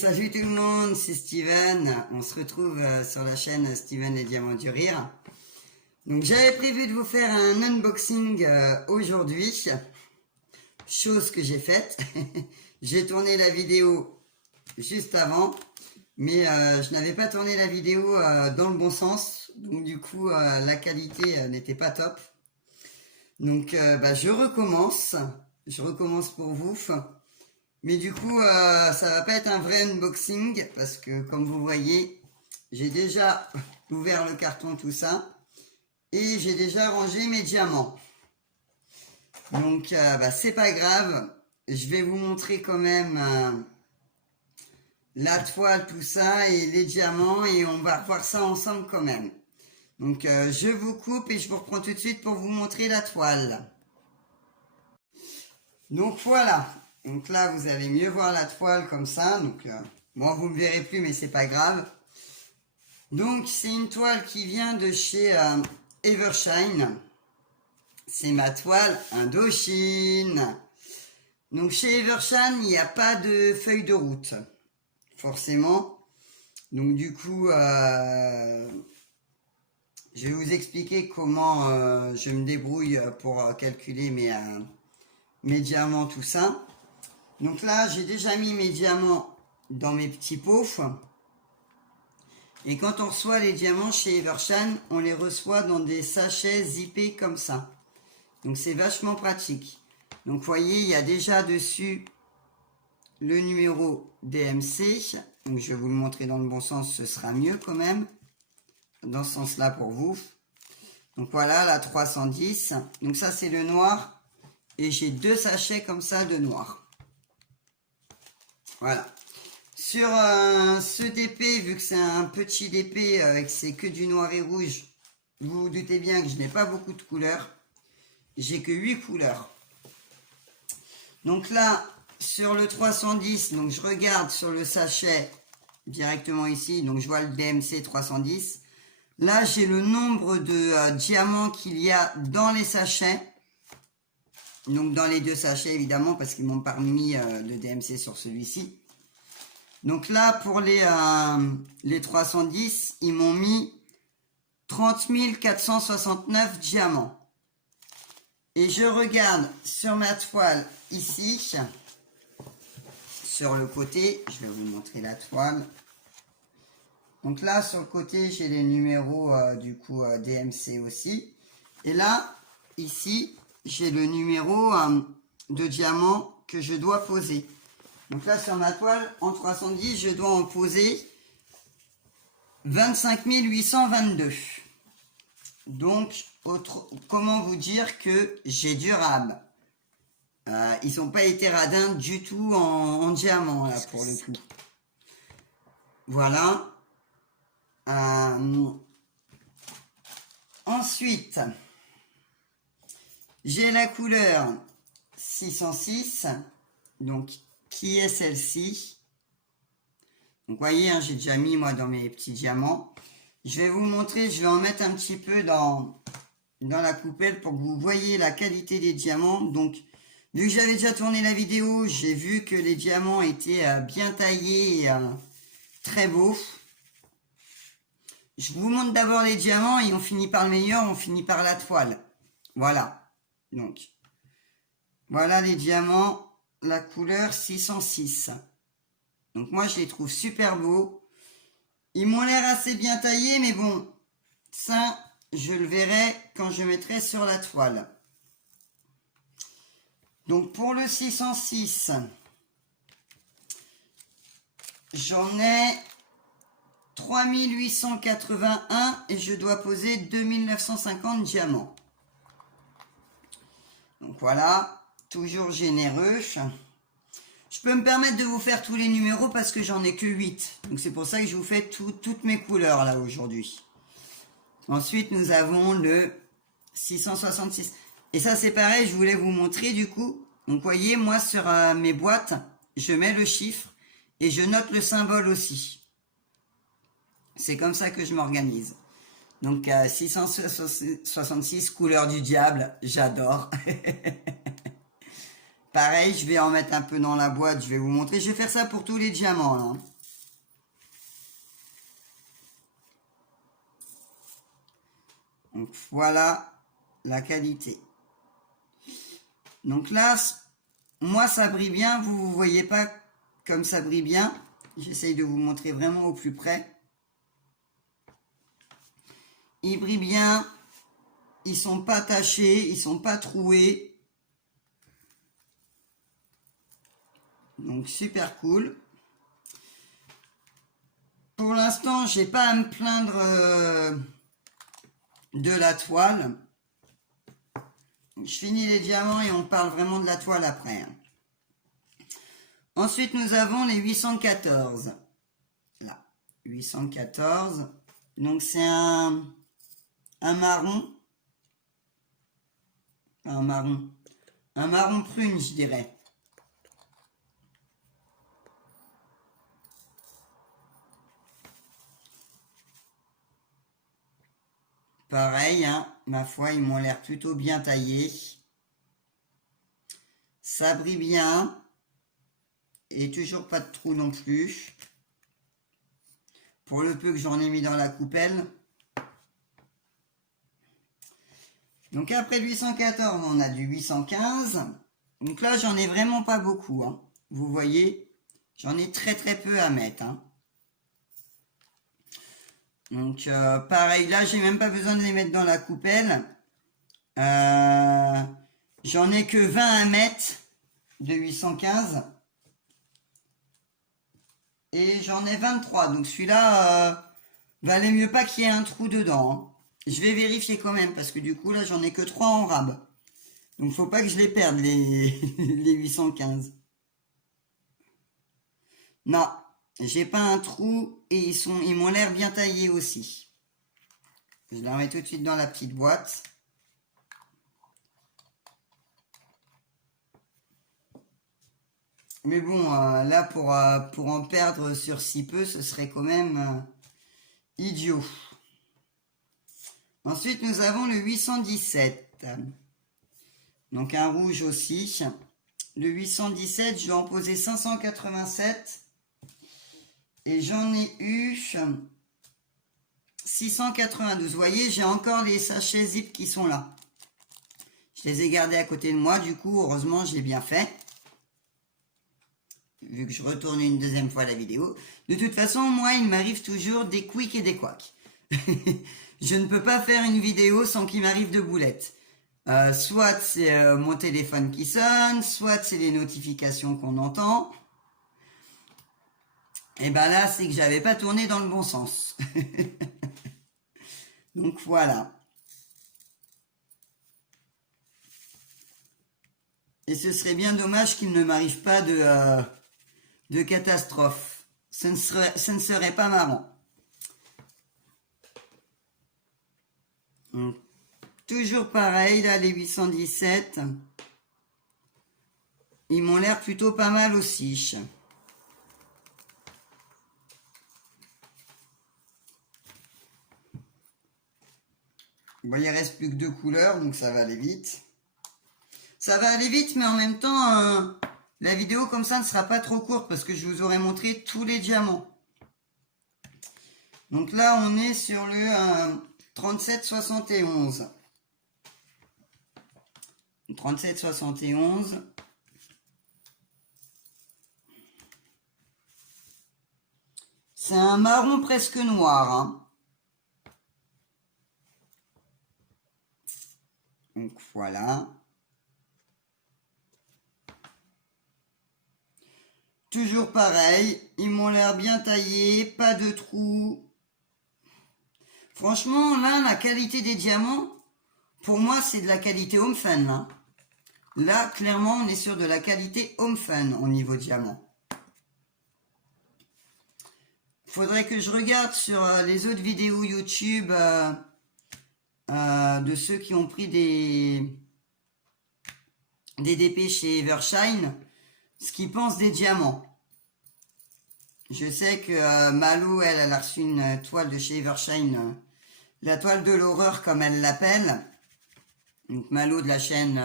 Salut tout le monde, c'est Steven. On se retrouve sur la chaîne Steven les Diamants du Rire. Donc j'avais prévu de vous faire un unboxing aujourd'hui, chose que j'ai faite. J'ai tourné la vidéo juste avant, mais je n'avais pas tourné la vidéo dans le bon sens, donc du coup la qualité n'était pas top. Donc je recommence pour vous. Mais du coup, ça va pas être un vrai unboxing parce que comme vous voyez, j'ai déjà ouvert le carton, tout ça, et j'ai déjà rangé mes diamants. Donc, c'est pas grave. Je vais vous montrer quand même la toile, tout ça, et les diamants, et on va revoir ça ensemble quand même. Donc, je vous coupe et je vous reprends tout de suite pour vous montrer la toile. Donc voilà. Donc là, vous allez mieux voir la toile comme ça. Donc, bon, vous ne me verrez plus, mais c'est pas grave. Donc, c'est une toile qui vient de chez Evershine. C'est ma toile Indochine. Donc, chez Evershine, il n'y a pas de feuille de route, forcément. Donc, du coup, je vais vous expliquer comment je me débrouille pour calculer mes diamants, tout ça. Donc là, j'ai déjà mis mes diamants dans mes petits pots. Et quand on reçoit les diamants chez Evershine, on les reçoit dans des sachets zippés comme ça. Donc c'est vachement pratique. Donc vous voyez, il y a déjà dessus le numéro DMC. Donc je vais vous le montrer dans le bon sens, ce sera mieux quand même. Dans ce sens-là pour vous. Donc voilà, la 310. Donc ça c'est le noir. Et j'ai deux sachets comme ça de noir. Voilà. Sur ce DP, vu que c'est un petit DP et que c'est que du noir et rouge, vous vous doutez bien que je n'ai pas beaucoup de couleurs. J'ai que 8 couleurs. Donc là, sur le 310, donc je regarde sur le sachet directement ici. Donc je vois le DMC 310. Là, j'ai le nombre de diamants qu'il y a dans les sachets. Donc dans les deux sachets évidemment parce qu'ils m'ont pas mis de DMC sur celui-ci. Donc là pour les 310, ils m'ont mis 30 469 diamants. Et je regarde sur ma toile ici, sur le côté, je vais vous montrer la toile. Donc là sur le côté j'ai les numéros du coup DMC aussi. Et là, ici, j'ai le numéro de diamant que je dois poser. Donc là, sur ma toile, en 310, je dois en poser 25 822. Donc, comment vous dire que j'ai du rab. Ils n'ont pas été radins du tout en diamant, là, pour le coup. Voilà. Ensuite... j'ai la couleur 606, donc qui est celle-ci. Donc vous voyez, hein, j'ai déjà mis moi dans mes petits diamants. Je vais vous montrer, je vais en mettre un petit peu dans la coupelle pour que vous voyez la qualité des diamants. Donc vu que j'avais déjà tourné la vidéo, j'ai vu que les diamants étaient bien taillés et très beaux. Je vous montre d'abord les diamants et on finit par le meilleur, on finit par la toile. Voilà. Donc, voilà les diamants, la couleur 606. Donc moi, je les trouve super beaux. Ils m'ont l'air assez bien taillés, mais bon, ça, je le verrai quand je mettrai sur la toile. Donc pour le 606, j'en ai 3881 et je dois poser 2950 diamants. Donc voilà, toujours généreux. Je peux me permettre de vous faire tous les numéros parce que j'en ai que 8. Donc c'est pour ça que je vous fais toutes mes couleurs là aujourd'hui. Ensuite, nous avons le 666. Et ça c'est pareil, je voulais vous montrer du coup. Donc vous voyez, moi sur mes boîtes, je mets le chiffre et je note le symbole aussi. C'est comme ça que je m'organise. Donc 666, couleur du diable, j'adore. Pareil, je vais en mettre un peu dans la boîte, je vais vous montrer. Je vais faire ça pour tous les diamants. Là. Donc voilà la qualité. Donc là, moi ça brille bien, vous ne voyez pas comme ça brille bien. J'essaye de vous montrer vraiment au plus près. Ils brillent bien, ils sont pas tachés, ils sont pas troués. Donc super cool. Pour l'instant, j'ai pas à me plaindre de la toile. Je finis les diamants et on parle vraiment de la toile après. Ensuite, nous avons les 814. Là, 814. Donc c'est un marron. Un marron prune, je dirais. Pareil, hein, ma foi, ils m'ont l'air plutôt bien taillés. Ça brille bien. Et toujours pas de trou non plus. Pour le peu que j'en ai mis dans la coupelle. Donc après le 814, on a du 815. Donc là, j'en ai vraiment pas beaucoup. Hein. Vous voyez, j'en ai très peu à mettre. Hein. Donc pareil, là, j'ai même pas besoin de les mettre dans la coupelle. J'en ai que 20 à mettre de 815. Et j'en ai 23. Donc celui-là, valait mieux pas qu'il y ait un trou dedans. Hein. Je vais vérifier quand même, parce que du coup, là, j'en ai que 3 en rab. Donc faut pas que je les perde, les 815. Non, j'ai pas un trou et ils m'ont l'air bien taillés aussi. Je les remets tout de suite dans la petite boîte. Mais bon, là pour en perdre sur si peu, ce serait quand même idiot. Ensuite, nous avons le 817. Donc un rouge aussi. Le 817, je vais en poser 587. Et j'en ai eu 692. Vous voyez, j'ai encore les sachets zip qui sont là. Je les ai gardés à côté de moi. Du coup, heureusement, je l'ai bien fait. Vu que je retourne une deuxième fois la vidéo. De toute façon, moi, il m'arrive toujours des quicks et des quacks. Je ne peux pas faire une vidéo sans qu'il m'arrive de boulettes. Soit c'est mon téléphone qui sonne, soit c'est les notifications qu'on entend. Et ben là, c'est que j'avais pas tourné dans le bon sens. Donc voilà. Et ce serait bien dommage qu'il ne m'arrive pas de catastrophe. Ce ne serait pas marrant. Donc, toujours pareil, là, les 817. Ils m'ont l'air plutôt pas mal aussi. Bon, il ne reste plus que 2 couleurs, donc ça va aller vite. Ça va aller vite, mais en même temps, la vidéo comme ça ne sera pas trop courte parce que je vous aurai montré tous les diamants. Donc là, on est sur le 3771. 3771. C'est un marron presque noir. Hein. Donc voilà. Toujours pareil, ils m'ont l'air bien taillés, pas de trous. Franchement, là, la qualité des diamants, pour moi, c'est de la qualité home fun. Hein. Là, clairement, on est sur de la qualité home fun au niveau diamant. Faudrait que je regarde sur les autres vidéos YouTube de ceux qui ont pris des DP chez Evershine, ce qu'ils pensent des diamants. Je sais que Malo, elle a reçu une toile de chez Evershine, la toile de l'horreur comme elle l'appelle. Donc Malo de la chaîne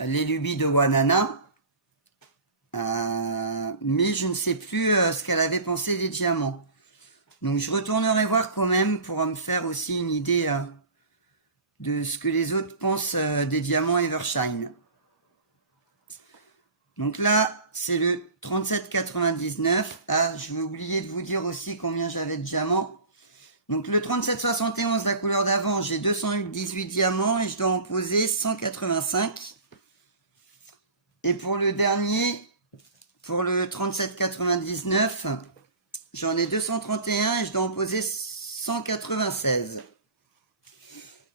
Les Lubies de Wanana. Mais je ne sais plus ce qu'elle avait pensé des diamants. Donc je retournerai voir quand même pour me faire aussi une idée de ce que les autres pensent des diamants Evershine. Donc là, c'est le 37,99. Ah, je vais oublier de vous dire aussi combien j'avais de diamants. Donc le 37,71, la couleur d'avant, j'ai 218 diamants et je dois en poser 185. Et pour le dernier, pour le 37,99, j'en ai 231 et je dois en poser 196.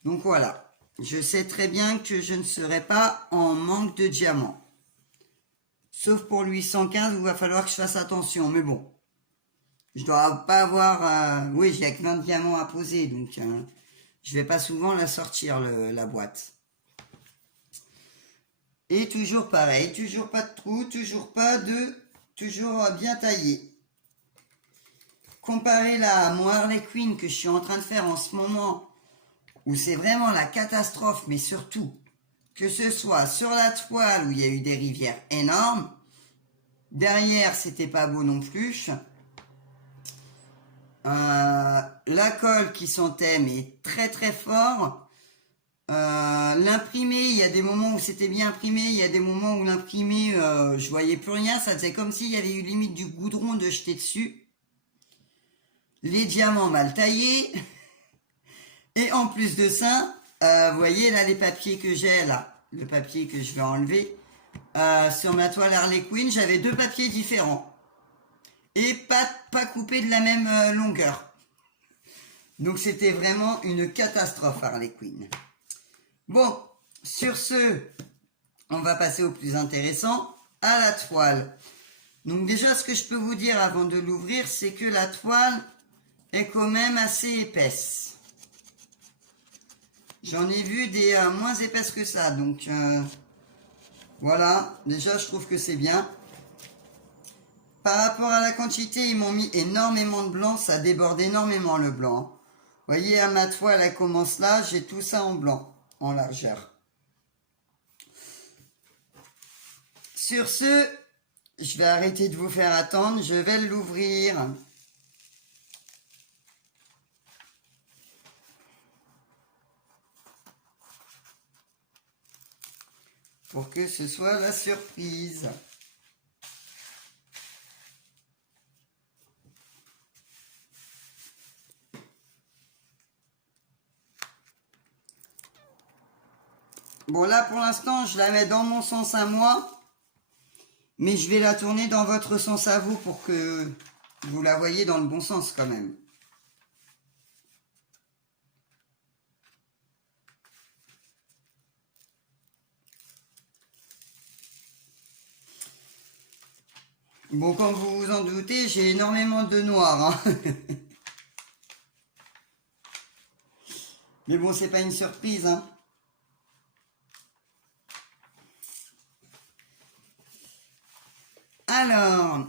Donc voilà, je sais très bien que je ne serai pas en manque de diamants. Sauf pour le 815 où il va falloir que je fasse attention. Mais bon, je dois pas avoir... oui, j'ai que 20 diamants à poser, donc je vais pas souvent la sortir, la boîte. Et toujours pareil, toujours pas de trou, toujours pas de... toujours bien taillé. Comparé là à mon Harley Quinn que je suis en train de faire en ce moment, où c'est vraiment la catastrophe, mais surtout, que ce soit sur la toile où il y a eu des rivières énormes, derrière c'était pas beau non plus, la colle qui sentait mais très très fort, l'imprimé, il y a des moments où c'était bien imprimé, il y a des moments où l'imprimé, je voyais plus rien, ça faisait comme s'il y avait eu limite du goudron de jeter dessus, les diamants mal taillés, et en plus de ça, vous voyez là les papiers que j'ai là, le papier que je vais enlever, sur ma toile Harley Quinn, j'avais deux papiers différents. Et pas coupés de la même longueur. Donc c'était vraiment une catastrophe Harley Quinn. Bon, sur ce, on va passer au plus intéressant, à la toile. Donc déjà ce que je peux vous dire avant de l'ouvrir, c'est que la toile est quand même assez épaisse. J'en ai vu des moins épaisses que ça, donc voilà, déjà je trouve que c'est bien. Par rapport à la quantité, ils m'ont mis énormément de blanc, ça déborde énormément le blanc. Vous voyez, à ma toile, elle commence là, j'ai tout ça en blanc, en largeur. Sur ce, je vais arrêter de vous faire attendre, je vais l'ouvrir. Pour que ce soit la surprise. Bon là pour l'instant je la mets dans mon sens à moi, mais je vais la tourner dans votre sens à vous pour que vous la voyez dans le bon sens quand même. Bon, comme vous vous en doutez, j'ai énormément de noir. Hein. Mais bon, c'est pas une surprise. Hein. Alors,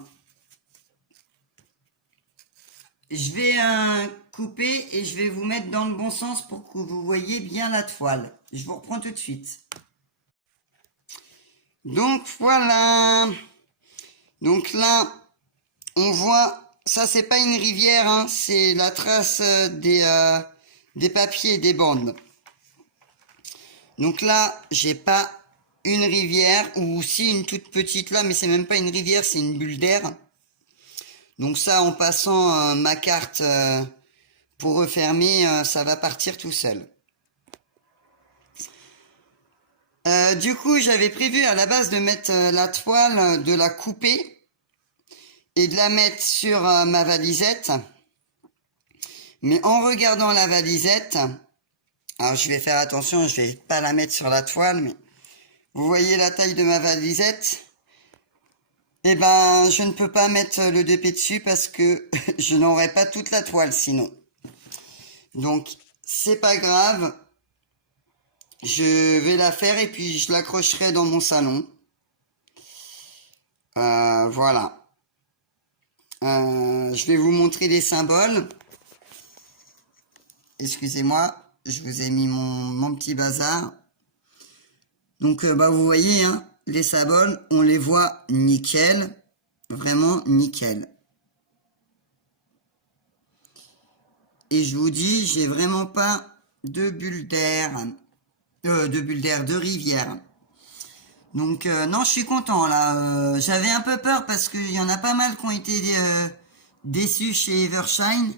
je vais couper et je vais vous mettre dans le bon sens pour que vous voyez bien la toile. Je vous reprends tout de suite. Donc voilà. Donc là, on voit, ça c'est pas une rivière, hein, c'est la trace des papiers, des bandes. Donc là, j'ai pas une rivière, ou aussi une toute petite là, mais c'est même pas une rivière, c'est une bulle d'air. Donc ça, en passant ma carte pour refermer, ça va partir tout seul. Du coup, j'avais prévu à la base de mettre la toile, de la couper et de la mettre sur ma valisette. Mais en regardant la valisette, alors je vais faire attention, je vais pas la mettre sur la toile, mais vous voyez la taille de ma valisette? Eh ben, je ne peux pas mettre le DP dessus parce que je n'aurai pas toute la toile sinon. Donc, c'est pas grave. Je vais la faire et puis je l'accrocherai dans mon salon. Voilà. Je vais vous montrer les symboles. Excusez-moi, je vous ai mis mon petit bazar. Donc, vous voyez, hein, les symboles, on les voit nickel. Vraiment nickel. Et je vous dis, j'ai vraiment pas 2 bulles d'air, de rivière. Donc non, je suis content là. J'avais un peu peur parce qu'il y en a pas mal qui ont été déçus chez Evershine.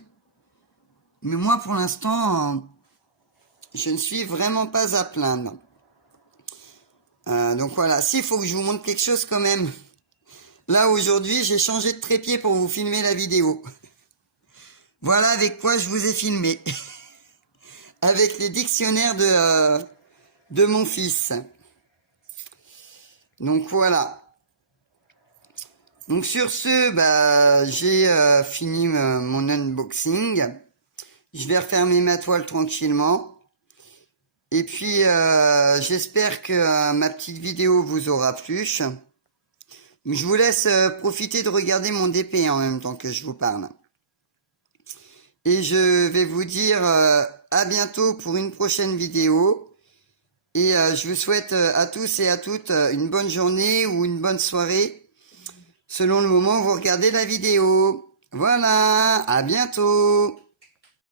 Mais moi pour l'instant, je ne suis vraiment pas à plaindre. Donc voilà, s'il faut que je vous montre quelque chose quand même. Là aujourd'hui, j'ai changé de trépied pour vous filmer la vidéo. Voilà avec quoi je vous ai filmé. Avec les dictionnaires de mon fils. Donc voilà. Donc sur ce, bah, j'ai fini mon unboxing. Je vais refermer ma toile tranquillement. Et puis j'espère que ma petite vidéo vous aura plu. Je vous laisse profiter de regarder mon DP en même temps que je vous parle. Et je vais vous dire à bientôt pour une prochaine vidéo. Et je vous souhaite à tous et à toutes une bonne journée ou une bonne soirée, selon le moment où vous regardez la vidéo. Voilà, à bientôt!